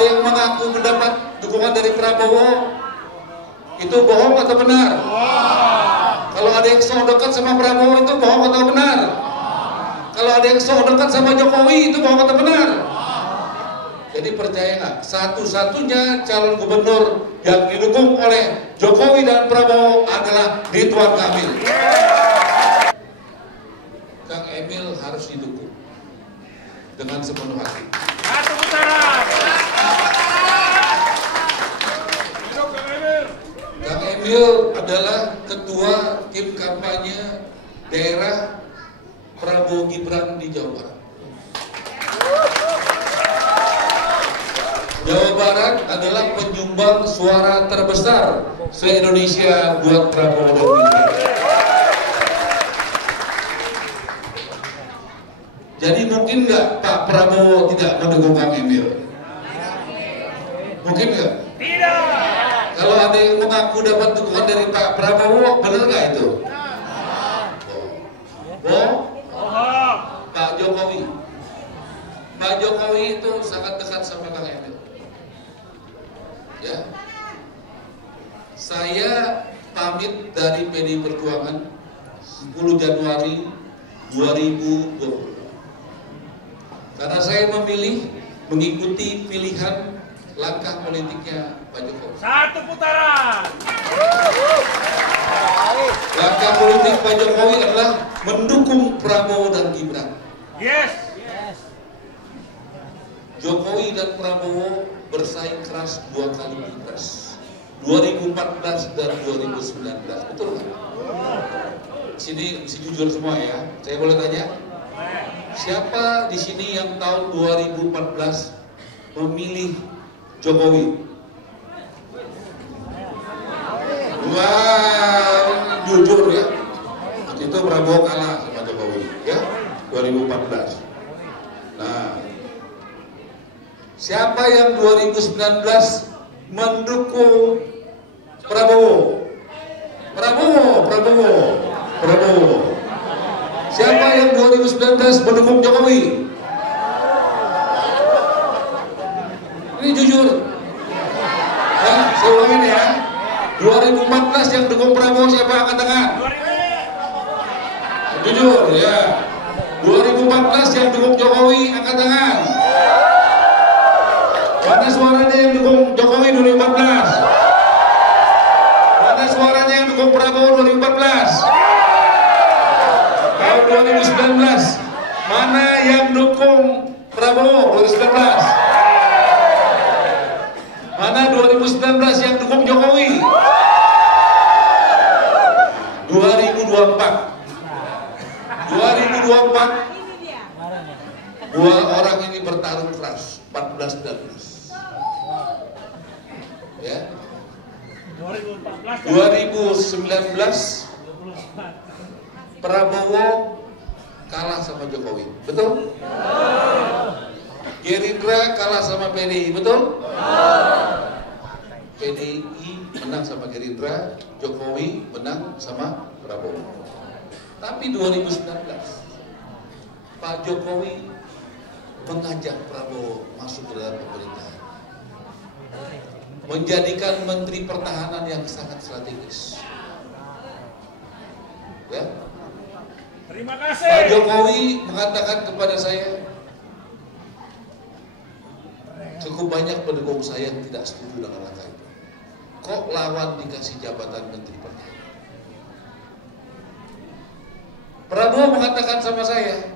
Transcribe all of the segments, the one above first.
ada yang mengaku mendapat dukungan dari Prabowo, itu bohong atau benar? Kalau ada yang so dekat sama Prabowo, itu bohong atau benar? Kalau ada yang so dekat sama Jokowi, itu bohong atau benar? Jadi percaya nggak? Satu-satunya calon gubernur yang didukung oleh Jokowi dan Prabowo adalah Ridwan Kamil. Kang Emil harus didukung dengan sepenuh hati. Satu putaran. Kang Emil adalah ketua tim kampanye daerah Prabowo Gibran di Jawa Barat. Jawa Barat adalah penyumbang suara terbesar se-Indonesia buat Prabowo dan Gibran. Jadi mungkin nggak Pak Prabowo tidak mendukung Kang Emil? Mungkin nggak? Tidak. Kalau ada yang mengaku dapat dukungan dari Pak Prabowo, benar nggak itu? Bohong? Pak Jokowi. Pak Jokowi itu sangat dekat sama Kang Emil. Ya. Saya pamit dari PDI Perjuangan 10 Januari 2020. Karena saya memilih mengikuti pilihan langkah politiknya Pak Jokowi. Satu putaran. Langkah politik Pak Jokowi adalah mendukung Prabowo dan Gibran. Yes. Jokowi dan Prabowo bersaing keras 2 kali pilpres, 2014 dan 2019, betul nggak? Sini mesti jujur semua ya. Saya boleh tanya? Siapa di sini yang tahun 2014 memilih Jokowi? Wah, jujur ya. Itu Prabowo kalah sama Jokowi, ya, 2014. Nah, siapa yang 2019 mendukung Prabowo? Prabowo. Siapa yang 2019 mendukung Jokowi? Ini jujur. Ya, saya ulangin ya. 2014 yang dukung Prabowo siapa? Angkat tangan. Jujur ya. 2014 yang dukung Jokowi angkat tangan. Mana suaranya yang dukung Jokowi 2014? Mana suaranya yang dukung Prabowo 2014? Tahun 2019, mana yang dukung Prabowo 2019? Mana 2019 yang dukung Jokowi? 2024. 2024 dua orang ini bertarung keras, 14-19. Ya. 2019 Prabowo kalah sama Jokowi, betul? Gerindra kalah sama PDI, betul? PDI menang sama Gerindra, Jokowi menang sama Prabowo. Tapi 2019 Pak Jokowi mengajak Prabowo masuk ke dalam pemerintahan, menjadikan Menteri Pertahanan yang sangat strategis. Ya. Terima kasih. Pak Jokowi mengatakan kepada saya, cukup banyak pendukung saya yang tidak setuju dengan langkah itu. Kok lawan dikasih jabatan Menteri Pertahanan? Prabowo mengatakan sama saya,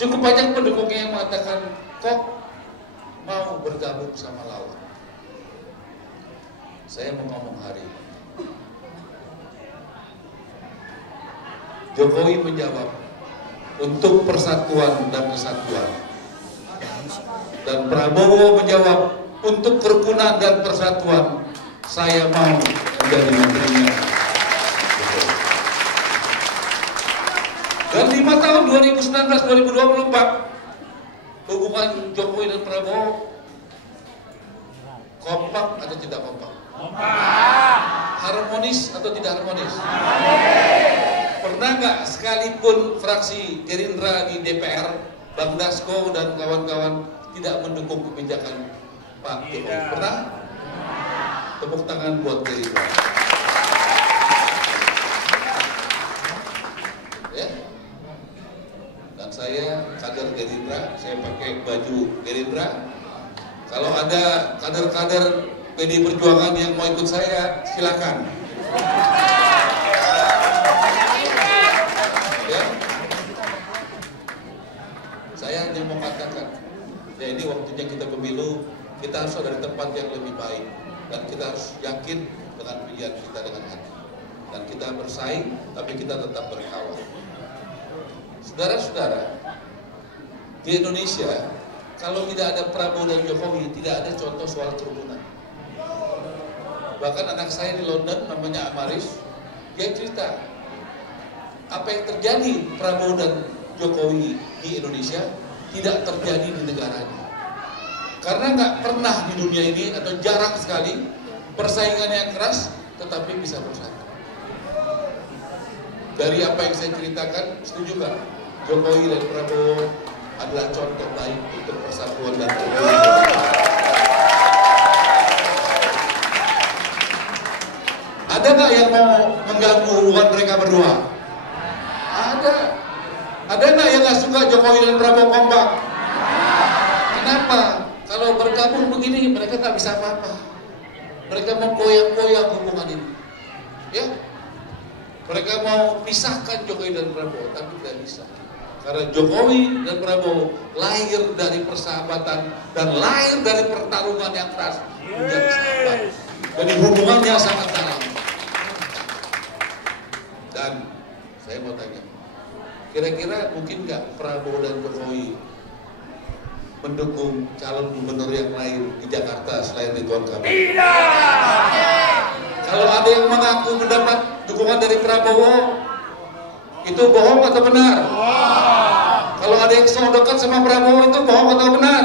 cukup banyak pendukungnya yang mengatakan, kok mau bergabung sama lawan? Saya mau ngomong hari ini. Jokowi menjawab, untuk persatuan dan kesatuan. Dan Prabowo menjawab, untuk kerukunan dan persatuan, saya mau menjadi menterinya. Dan 5 tahun 2019-2024 hubungan Jokowi dan Prabowo kompak atau tidak kompak? Kompak. Harmonis atau tidak harmonis? Pernah nggak sekalipun fraksi Gerindra di DPR, Bang Dasko dan kawan-kawan tidak mendukung kebijakan Pak Jokowi? Pernah? Tepuk tangan buat Gerindra. Ya. Dan saya kader Gerindra, saya pakai baju Gerindra. Kalau ada kader-kader PDI Perjuangan yang mau ikut saya, silakan. Ya. Saya hanya mau katakan, ya ini waktunya kita pemilu, kita harus ada di tempat yang lebih baik, dan kita harus yakin dengan pilihan kita dengan hati. Dan kita bersaing, tapi kita tetap berkawan. Saudara-saudara, di Indonesia, kalau tidak ada Prabowo dan Jokowi, tidak ada contoh soal kerukunan. Bahkan anak saya di London, namanya Amaris, dia cerita, apa yang terjadi Prabowo dan Jokowi di Indonesia tidak terjadi di negaranya. Karena nggak pernah di dunia ini atau jarang sekali persaingan yang keras tetapi bisa bersatu. Dari apa yang saya ceritakan, setuju nggak? Jokowi dan Prabowo adalah contoh baik untuk persatuan dan kerukunan. Ada nggak yang mau mengganggu hubungan mereka berdua? Ada. Ada nggak yang nggak suka Jokowi dan Prabowo kompak? Kenapa? Kalau bergabung begini mereka nggak bisa apa-apa. Mereka mau koyak-koyak hubungan ini, ya. Mereka mau pisahkan Jokowi dan Prabowo, tapi tidak bisa. Karena Jokowi dan Prabowo lahir dari persahabatan dan lahir dari pertarungan yang keras menjadi sahabat. Jadi hubungannya sangat dalam. Dan saya mau tanya, kira-kira mungkin nggak Prabowo dan Jokowi mendukung calon gubernur yang lain di Jakarta selain Ridwan Kamil? Tidak. Kalau ada yang mengaku mendapat dukungan dari Prabowo, itu bohong atau benar? Kalau ada yang so dekat sama Prabowo, itu bohong atau benar?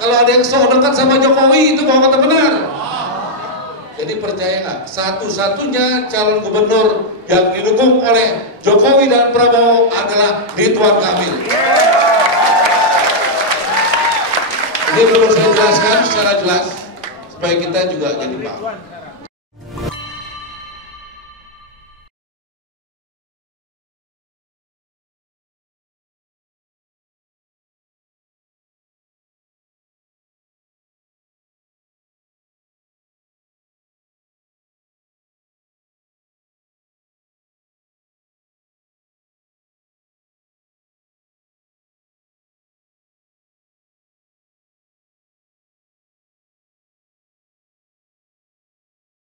Kalau ada yang so dekat sama Jokowi, itu bohong atau benar? Jadi percaya nggak? Satu-satunya calon gubernur yang didukung oleh Jokowi dan Prabowo adalah Ridwan Kamil. Ini perlu saya jelaskan secara jelas supaya kita juga jadi paham.